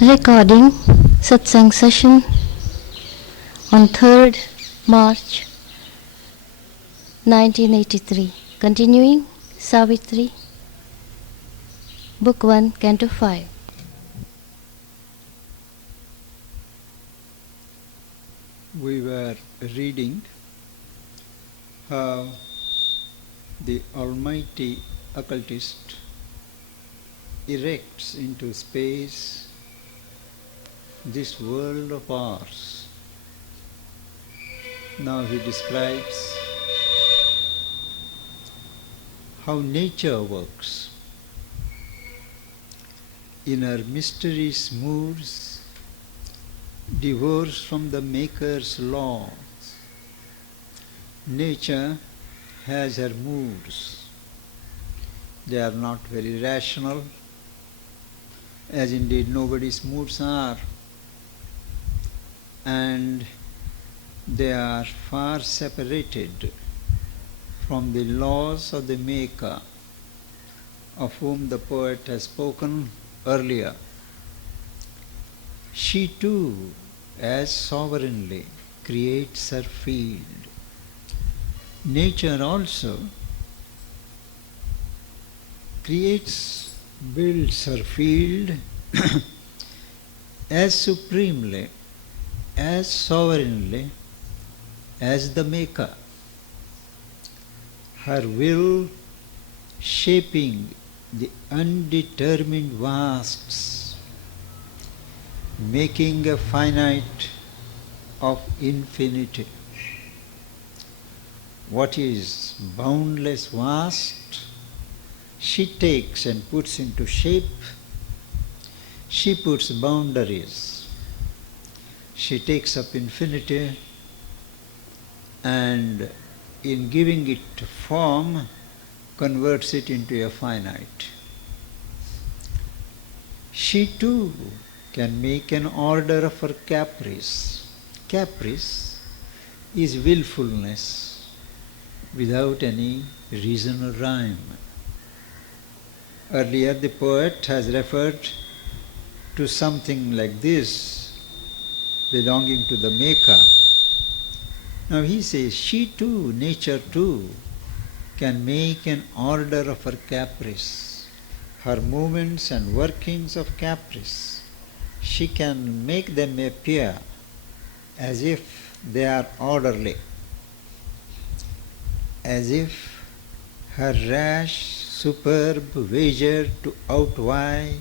Recording Satsang session on 3rd March 1983. Continuing Savitri, Book 1, Canto 5. We were reading how the Almighty Occultist erects into space this world of ours. Now he describes how nature works. In her mysterious moods, divorced from the Maker's laws, nature has her moods. They are not very rational, as indeed nobody's moods are, and they are far separated from the laws of the Maker, of whom the poet has spoken earlier. She too, as sovereignly, creates her field. Nature also builds her field as supremely, as sovereignly as the Maker. Her will shaping the undetermined vasts, making a finite of infinity. What is boundless vast, she takes and puts into shape. She puts boundaries. She takes up infinity and in giving it form, converts it into a finite. She too can make an order of her caprice. Caprice is willfulness without any reason or rhyme. Earlier the poet has referred to something like this belonging to the Maker. Now he says, she too, nature too, can make an order of her caprice, her movements and workings of caprice. She can make them appear as if they are orderly, as if her rash, superb wager to outvie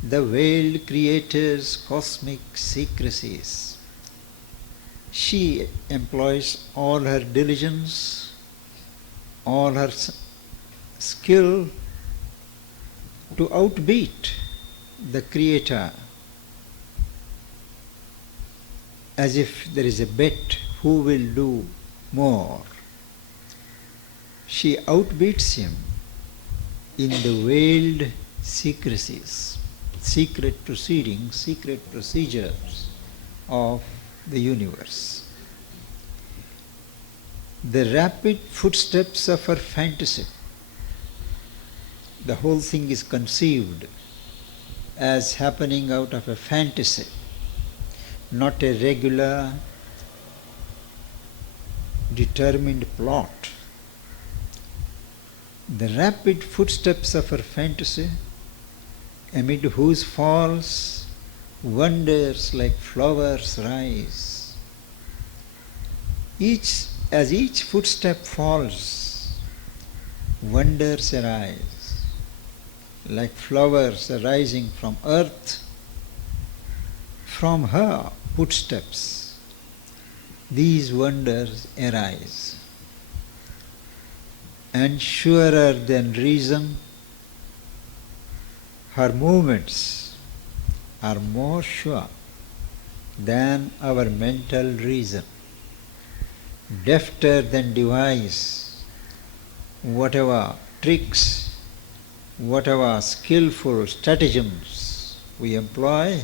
the veiled Creator's cosmic secrecies. She employs all her diligence, all her skill to outbeat the Creator, as if there is a bet who will do more. She outbeats him in the veiled secrecies, secret proceedings, secret procedures of the universe. The rapid footsteps of her fantasy, the whole thing is conceived as happening out of a fantasy, not a regular, determined plot. The rapid footsteps of her fantasy, amid whose falls wonders like flowers rise. As each footstep falls, wonders arise, like flowers arising from earth. From her footsteps, these wonders arise. And surer than reason, her movements are more sure than our mental reason, defter than device. Whatever tricks, whatever skillful stratagems we employ,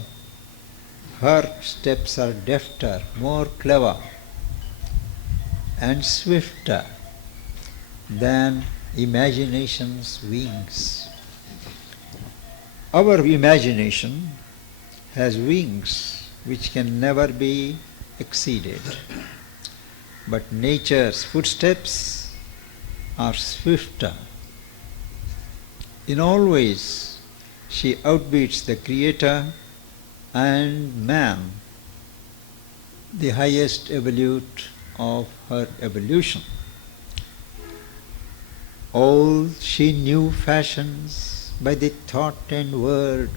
her steps are defter, more clever and swifter than imagination's wings. Our imagination has wings which can never be exceeded. But nature's footsteps are swifter. In all ways, she outbeats the Creator and man, the highest evolute of her evolution. All she knew fashions by the thought and word.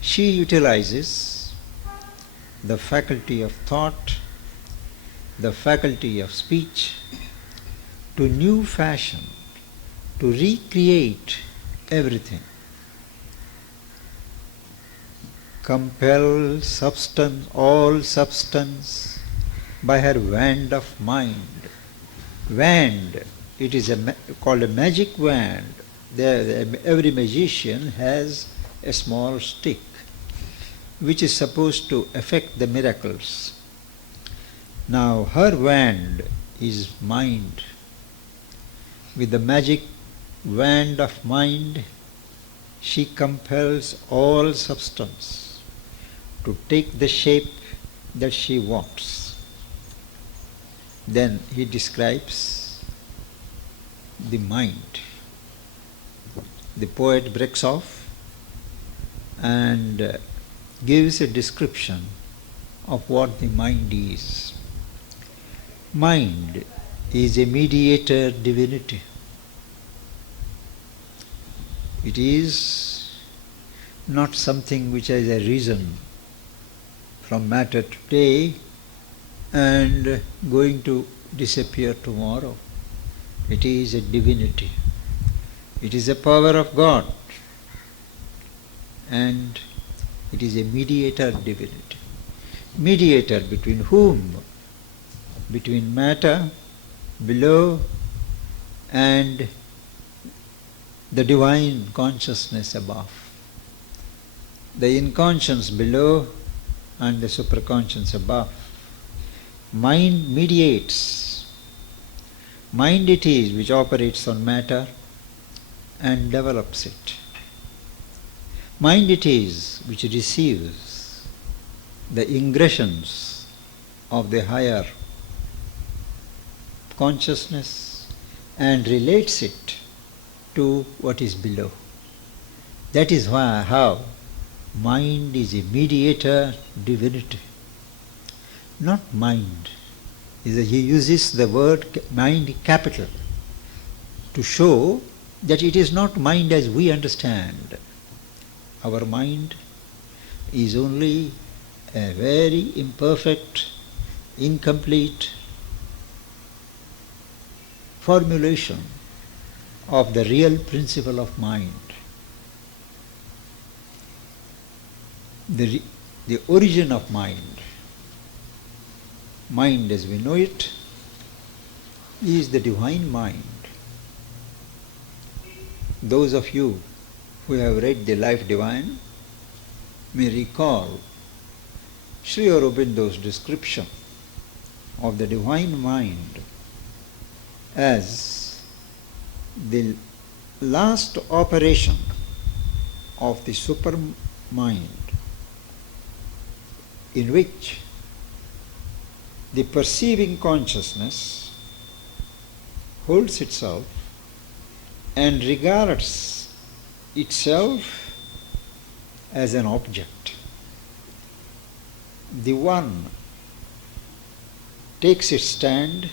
She utilizes the faculty of thought, the faculty of speech, to new fashion, to recreate everything. Compel substance, all substance, by her wand of mind. Wand, it is called a magic wand. Every magician has a small stick which is supposed to effect the miracles. Now her wand is mind. With the magic wand of mind, she compels all substance to take the shape that she wants. Then he describes the mind. The poet breaks off and gives a description of what the mind is. Mind is a mediator divinity. It is not something which has arisen from matter today and going to disappear tomorrow. It is a divinity. It is a power of God, and it is a mediator divinity. Mediator between whom? Between matter below and the divine consciousness above. The inconscience below and the superconscious above. Mind mediates. Mind it is which operates on matter and develops it. Mind it is which receives the ingressions of the higher consciousness and relates it to what is below. That is how mind is a mediator divinity. Not mind. He uses the word mind capital to show that it is not mind as we understand. Our mind is only a very imperfect, incomplete formulation of the real principle of mind. The origin of mind as we know it, is the divine mind. Those of you who have read the Life Divine may recall Sri Aurobindo's description of the divine mind as the last operation of the super mind, in which the perceiving consciousness holds itself and regards itself as an object. The one takes its stand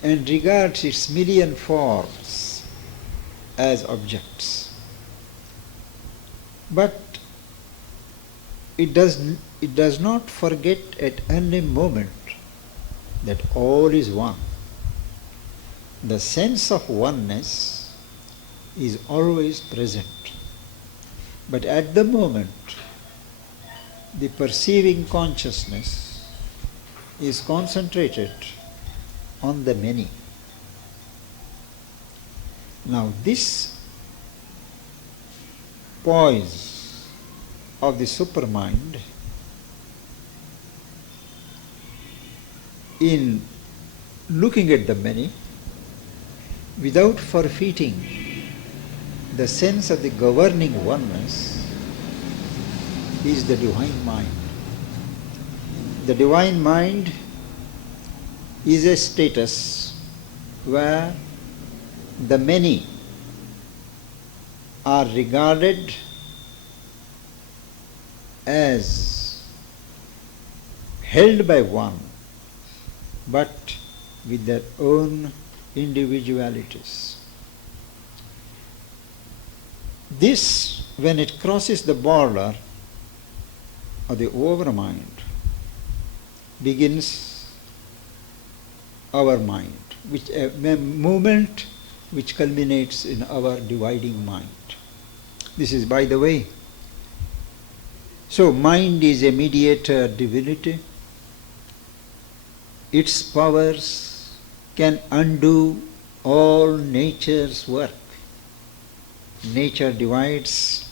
and regards its million forms as objects. But it does not forget at any moment that all is one. The sense of oneness is always present. But at the moment, the perceiving consciousness is concentrated on the many. Now this poise of the supermind in looking at the many without forfeiting the sense of the governing oneness is the divine mind. The divine mind is a status where the many are regarded as held by one, but with their own individualities. This, when it crosses the border of the overmind, begins our mind, which a movement which culminates in our dividing mind. This is by the way. So mind is a mediator divinity. Its powers can undo all nature's work. Nature divides,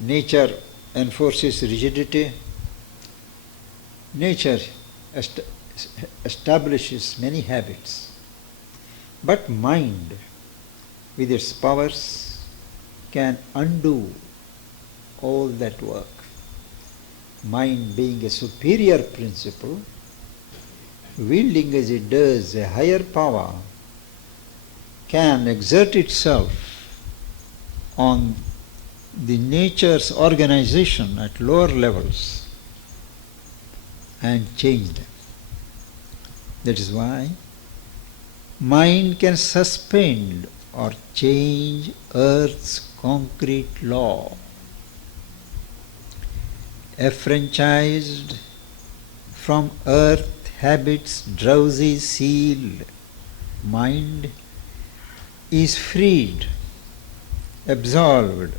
nature enforces rigidity, nature establishes many habits. But mind, with its powers, can undo all that work. Mind being a superior principle, wielding as it does a higher power, can exert itself on the nature's organization at lower levels and change them. That is why mind can suspend or change Earth's concrete law. Affranchised from earth habit's drowsy seal, mind is freed, absolved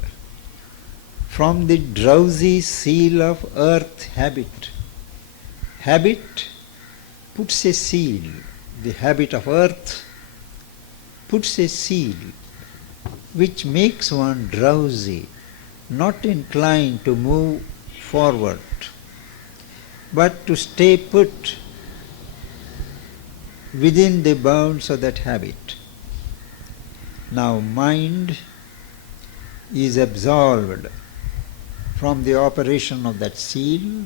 from the drowsy seal of earth habit. Habit puts a seal, the habit of earth puts a seal which makes one drowsy, not inclined to move forward, but to stay put within the bounds of that habit. Now mind is absolved from the operation of that seal.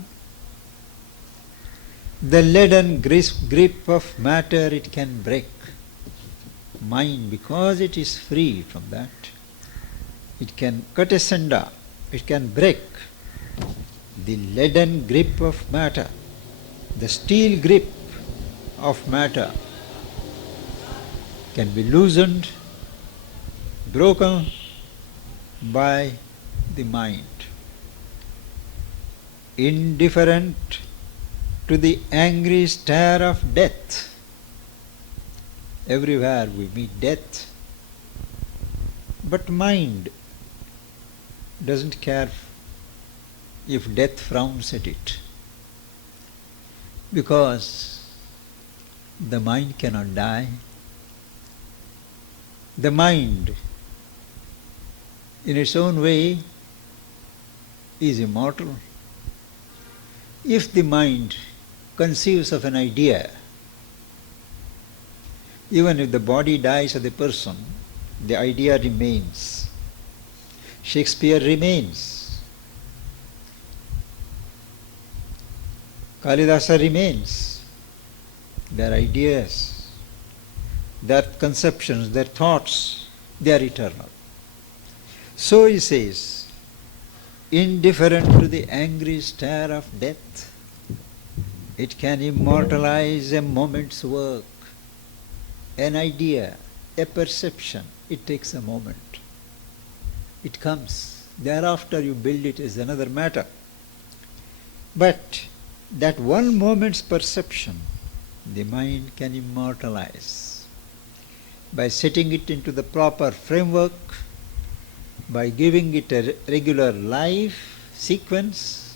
The leaden grip of matter it can break. Mind, because it is free from that, it can cut asunder, it can break the leaden grip of matter, the steel grip of matter can be loosened, broken by the mind. Indifferent to the angry stare of death. Everywhere we meet death, but mind doesn't care if death frowns at it, because the mind cannot die. The mind, in its own way, is immortal. If the mind conceives of an idea, even if the body dies of the person, the idea remains. Shakespeare remains. Kalidasa remains. Their ideas, their conceptions, their thoughts, they are eternal. So he says, indifferent to the angry stare of death, it can immortalize a moment's work. An idea, a perception, it takes a moment. It comes. Thereafter you build it is another matter. But that one moment's perception, the mind can immortalize by setting it into the proper framework, by giving it a regular life sequence.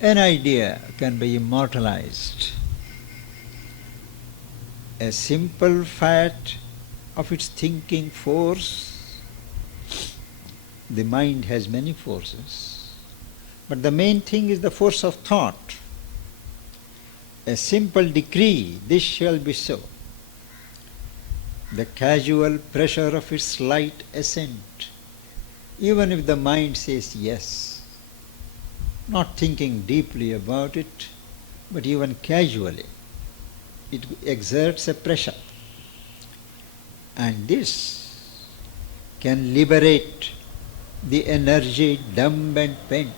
An idea can be immortalized. A simple fact of its thinking force. The mind has many forces, but the main thing is the force of thought. A simple decree, this shall be so. The casual pressure of its slight assent, even if the mind says yes, not thinking deeply about it, but even casually. It exerts a pressure. And this can liberate the energy dumb and pent.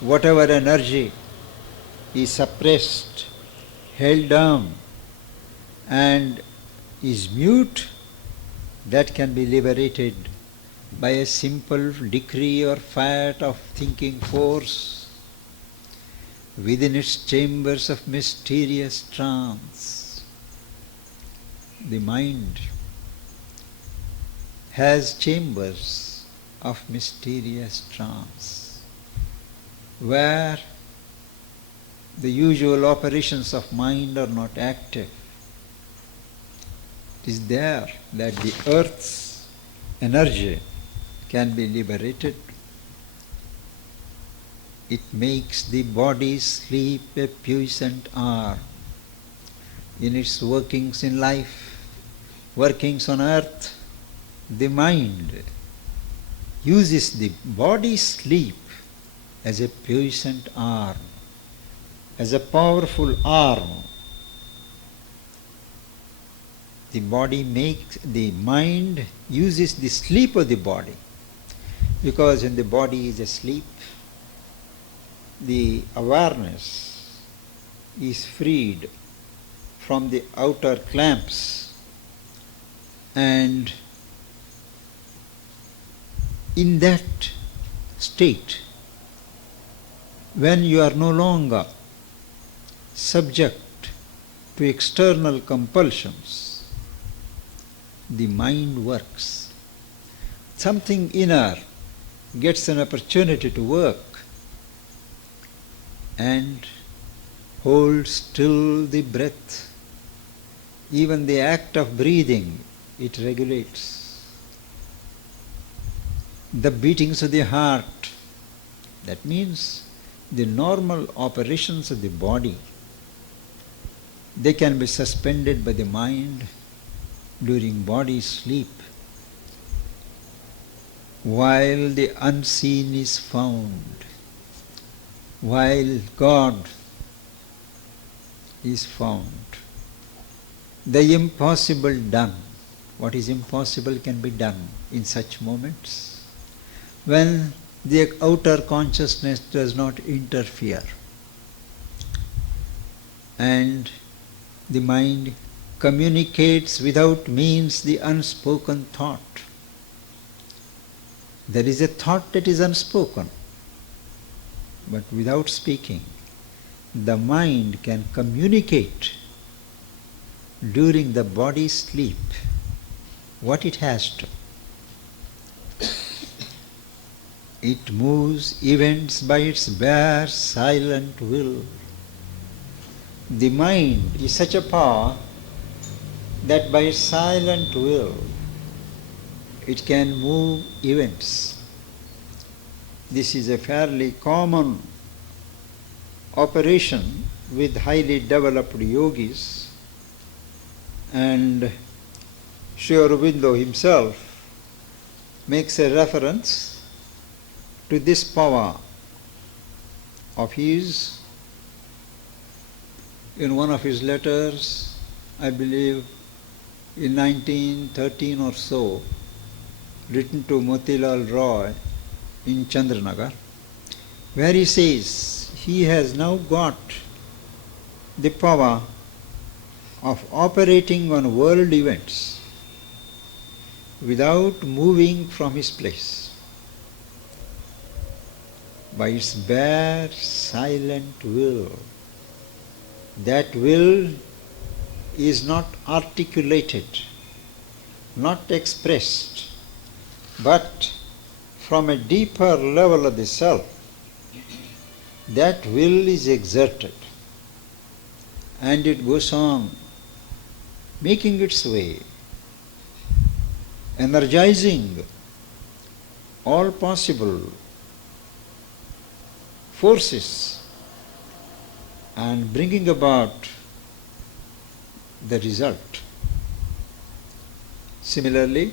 Whatever energy is suppressed, held down, and is mute, that can be liberated by a simple decree or fiat of thinking force within its chambers of mysterious trance. The mind has chambers of mysterious trance where the usual operations of mind are not active. It is there that the earth's energy can be liberated. It makes the body sleep a puissant hour in its workings in life, workings on earth. The mind uses the body sleep as a puissant arm, as a powerful arm. The mind uses the sleep of the body, because when the body is asleep, the awareness is freed from the outer clamps, and in that state, when you are no longer subject to external compulsions, the mind works. Something inner gets an opportunity to work and hold still the breath. Even the act of breathing, it regulates. The beatings of the heart, that means the normal operations of the body, they can be suspended by the mind during body sleep, while the unseen is found, while God is found. The impossible done. What is impossible can be done in such moments when the outer consciousness does not interfere and the mind communicates without means the unspoken thought. There is a thought that is unspoken, but without speaking, the mind can communicate during the body sleep what it has to. It moves events by its bare, silent will. The mind is such a power that by its silent will it can move events. This is a fairly common operation with highly developed yogis, and Sri Aurobindo himself makes a reference to this power of his in one of his letters, I believe in 1913 or so, written to Motilal Roy in Chandranagar, where he says he has now got the power of operating on world events without moving from his place. By its bare, silent will. That will is not articulated, not expressed, but from a deeper level of the self, that will is exerted, and it goes on making its way, energizing all possible forces and bringing about the result. Similarly,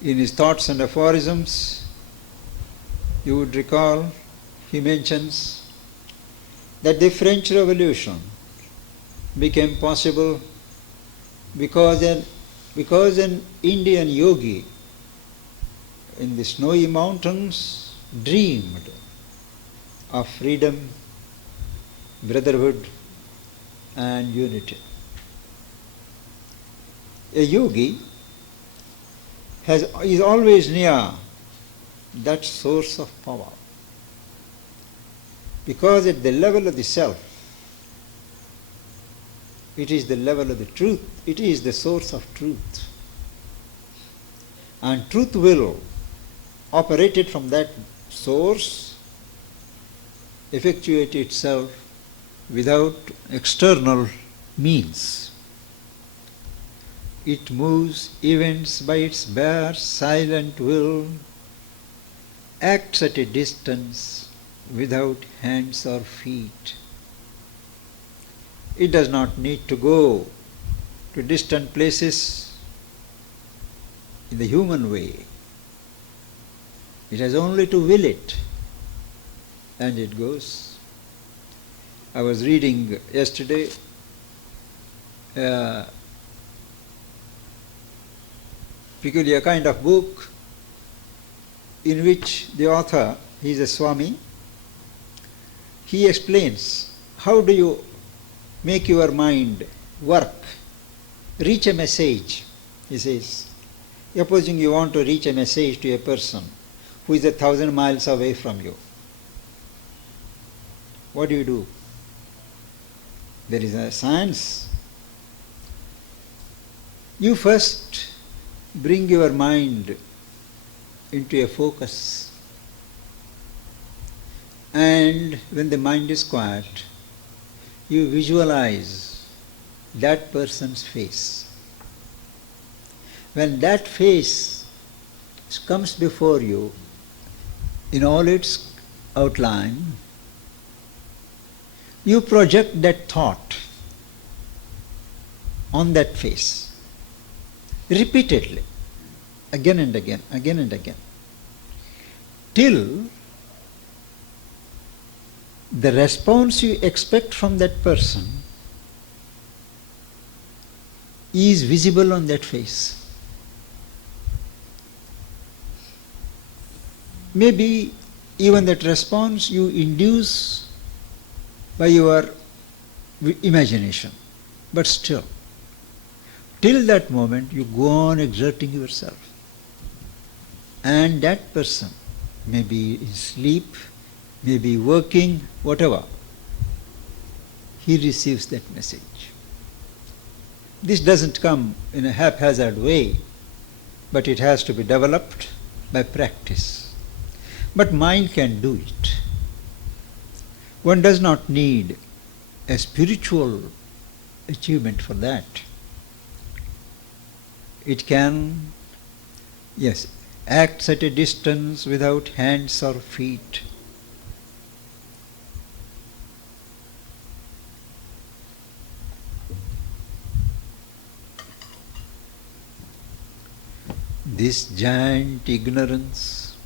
in his thoughts and aphorisms, You would recall, he mentions that the French Revolution became possible because an Indian yogi in the snowy mountains dreamed of freedom, brotherhood and unity. A yogi is always near that source of power, because at the level of the self, it is the level of the truth, it is the source of truth. And truth will, operated from that source, effectuate itself without external means. It moves events by its bare, silent will, acts at a distance without hands or feet. It does not need to go to distant places in the human way. It has only to will it, and it goes. I was reading yesterday a peculiar kind of book in which the author, he is a Swami, he explains how do you make your mind work, reach a message. He says, supposing you want to reach a message to a person who is 1,000 miles away from you, what do? There is a science. You first bring your mind into a focus, and when the mind is quiet, you visualize that person's face. When that face comes before you in all its outline, you project that thought on that face repeatedly, again and again, till the response you expect from that person is visible on that face. Maybe even that response you induce by your imagination, but still, till that moment you go on exerting yourself. And that person may be in sleep, may be working, whatever, he receives that message. This doesn't come in a haphazard way, but it has to be developed by practice. But mind can do it. One does not need a spiritual achievement for that. It can, yes, acts at a distance without hands or feet. This giant ignorance,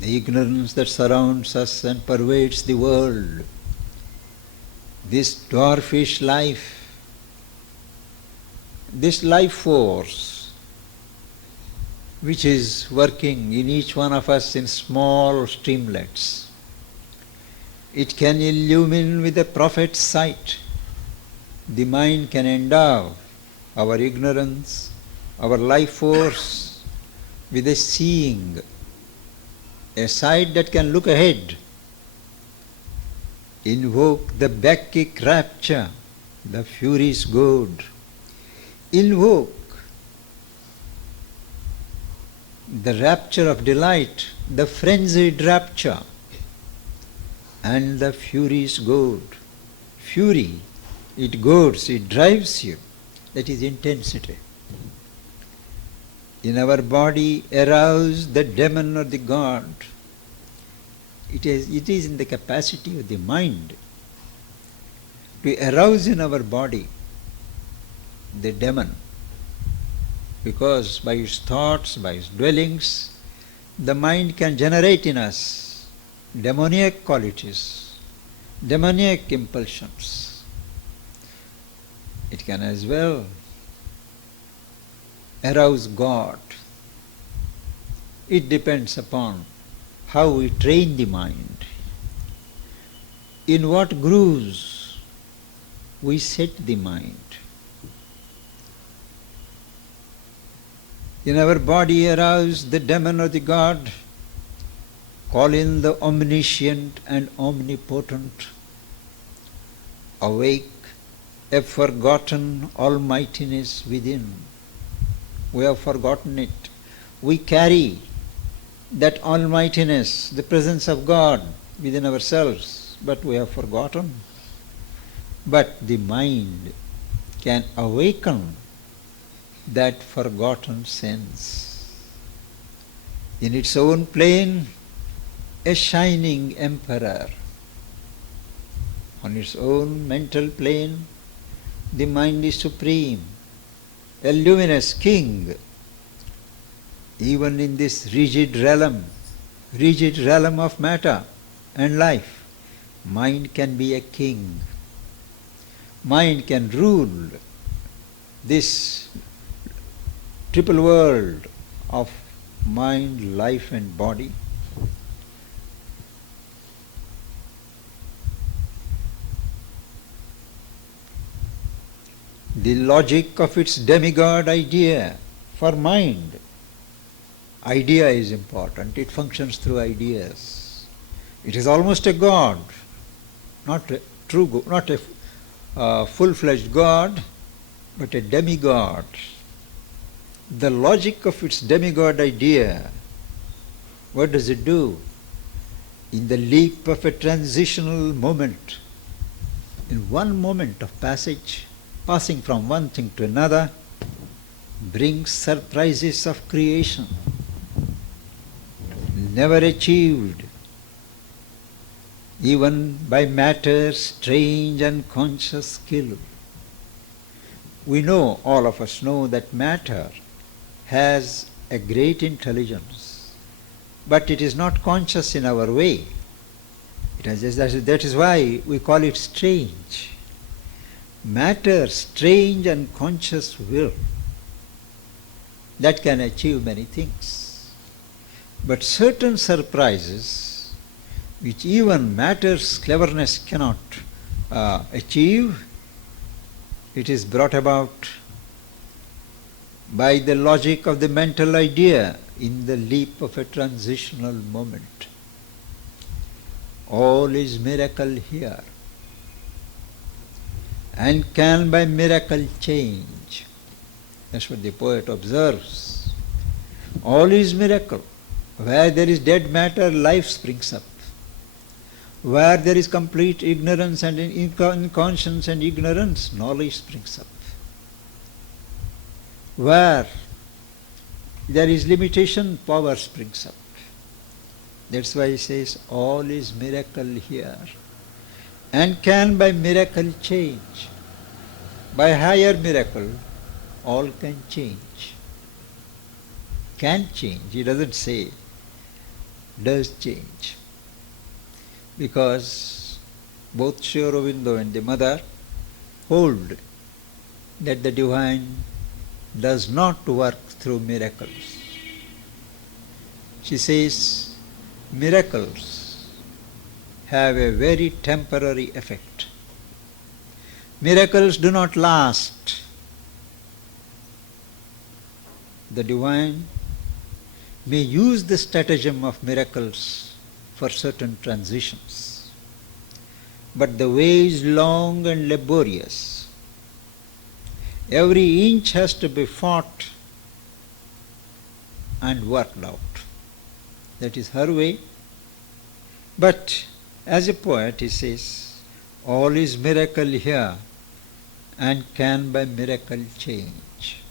the ignorance that surrounds us and pervades the world, this dwarfish life, this life force which is working in each one of us in small streamlets, it can illumine with a prophet's sight. The mind can endow our ignorance, our life force with a seeing, a sight that can look ahead. Invoke the Bacchic rapture, the Fury's goad. Invoke the rapture of delight, the frenzied rapture, and the Fury's goad. Fury, it goads, it drives you. That is intensity. In our body, arouse the demon or the god. It is in the capacity of the mind to arouse in our body the demon, because by its thoughts, by its dwellings, the mind can generate in us demoniac qualities, demoniac impulsions. It can as well arouse God. It depends upon how we train the mind, in what grooves we set the mind. In our body arouse the demon or the God, call in the omniscient and omnipotent, awake a forgotten almightiness within. We have forgotten it. We carry that almightiness, the presence of God within ourselves, but we have forgotten. But the mind can awaken that forgotten sense. In its own plane, a shining emperor. On its own mental plane, the mind is supreme, a luminous king. Even in this rigid realm of matter and life, mind can be a king. Mind can rule this triple world of mind, life and body. The logic of its demigod idea for mind. Idea is important. It functions through ideas. It is almost a god, not a true God, not a full-fledged God, but a demigod. The logic of its demigod idea, what does it do? In the leap of a transitional moment, in one moment of passage, passing from one thing to another, brings surprises of creation, never achieved, even by matter's strange unconscious skill. We know, all of us know, that matter has a great intelligence, but it is not conscious in our way. That is why we call it strange. Matter's strange unconscious will, that can achieve many things. But certain surprises, which even matter's cleverness cannot achieve, it is brought about by the logic of the mental idea in the leap of a transitional moment. All is miracle here, and can by miracle change. That's what the poet observes. All is miracle. Where there is dead matter, life springs up. Where there is complete ignorance and inconscience and ignorance, knowledge springs up. Where there is limitation, power springs up. That's why he says, all is miracle here, and can by miracle change. By higher miracle, all can change. Can change, he doesn't say does change. Because both Sri Aurobindo and the mother hold that the divine does not work through miracles. She says miracles have a very temporary effect. Miracles do not last. The divine may use the stratagem of miracles for certain transitions, but the way is long and laborious. Every inch has to be fought and worked out. That is her way. But as a poet, he says, all is miracle here, and can by miracle change.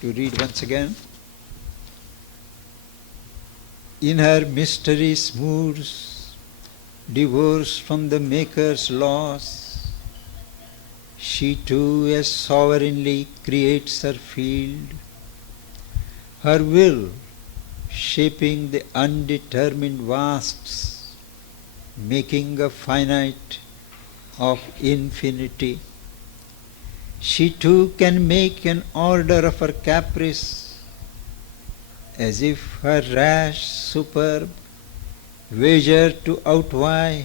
To read once again. In her mysterious moods, divorced from the Maker's laws, she too as sovereignly creates her field. Her will shaping the undetermined vasts, making a finite of infinity. She too can make an order of her caprice, as if her rash superb wagered to outvie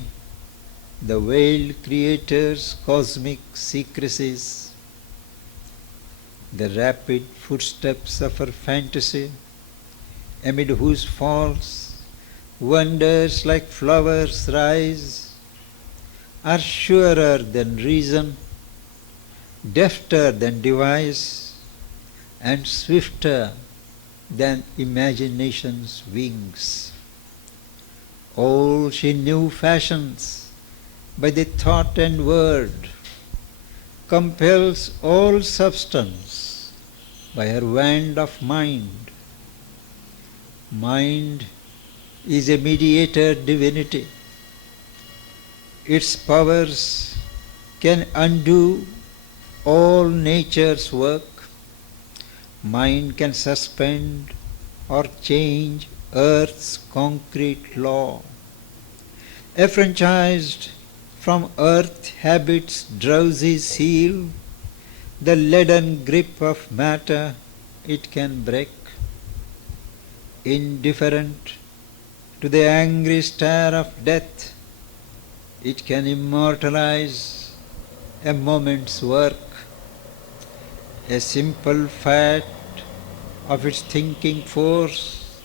the veiled Creator's cosmic secrecies. The rapid footsteps of her fantasy, amid whose falls wonders like flowers rise, are surer than reason, defter than device, and swifter than imagination's wings. All she knew fashions by the thought and word, compels all substance by her wand of mind. Mind is a mediator divinity. Its powers can undo all nature's work. Mind can suspend or change earth's concrete law. Affranchised from earth habit's drowsy seal, the leaden grip of matter it can break. Indifferent to the angry stare of death, it can immortalize a moment's work. A simple fact of its thinking force,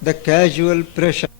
the casual pressure